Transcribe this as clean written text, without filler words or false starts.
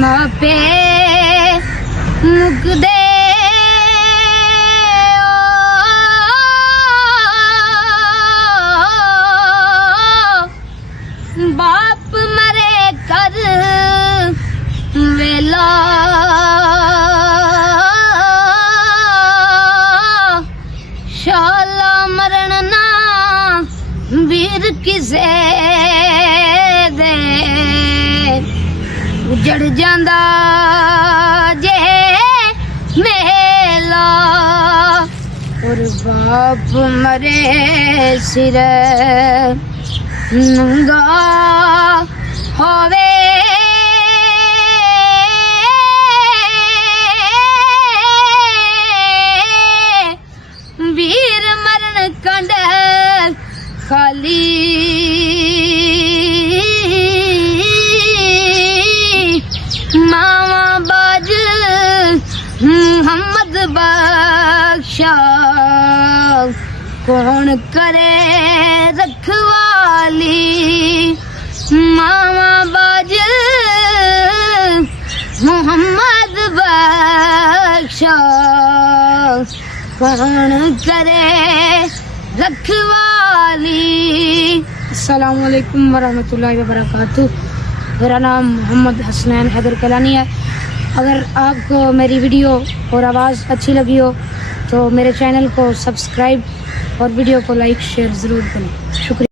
मापे मुकदे बाप मरे कर वेला शाला मरण ना वीर किसे दे उजड़ जांदा जे मेला और बाप मरे सिर नंगा होवे वीर मरण कंड खाली मावा बाज मोहम्मद बख्शा कौन करे रखवाली मावा बाज मोहम्मद बख्शा कौन करे रखवाली। अस्सलामु अलैकुम वरहमतुल्लाहि वबरकातुहू। मेरा नाम मोहम्मद हसनैन हैदर कलानी है। अगर आपको मेरी वीडियो और आवाज़ अच्छी लगी हो तो मेरे चैनल को सब्सक्राइब और वीडियो को लाइक शेयर ज़रूर करें। शुक्रिया।